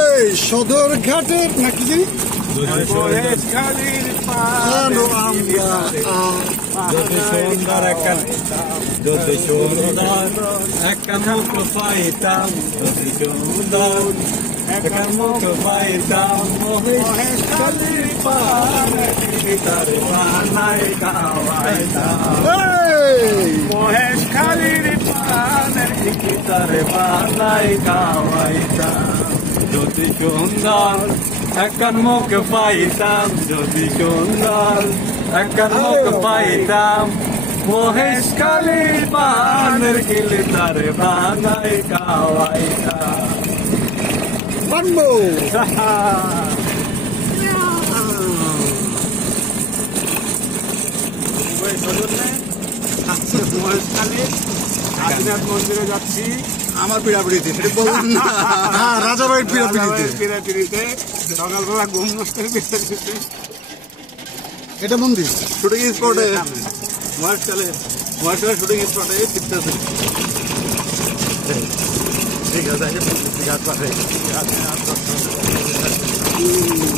এই সদর ঘাটের নাকি জানি যদি সুন্দর একটা মুখ পাইতাম, যদি সুন্দর একটা মুখ পাইতাম, মহেশ কালীর পানে তার বানাই খাওয়াইতাম, মহেশ কালীর পানে তার বানাই খাওয়াইতাম। যদি সুন্দর একটা মুখ পাইতাম, যদি সুন্দর একটা মুখ পাইতাম, মহেশ কালীর পানের কিলি তার বানাই খাওয়াইতাম। বানবো মহেশ কালী আদিনাথ মন্দিরে যাচ্ছি আমার পিড়াপিড়িতে সেটা বলুন না। হ্যাঁ, রাজাবাড়ির পিড়াপিড়িতে সকালবেলা ঘুম নষ্ট পিড়াপিড়িতে। এটা মন্দির শুটিং স্পটে মহেশ কালী শুটিং স্পটে ফিরতেছে। ঠিক আছে,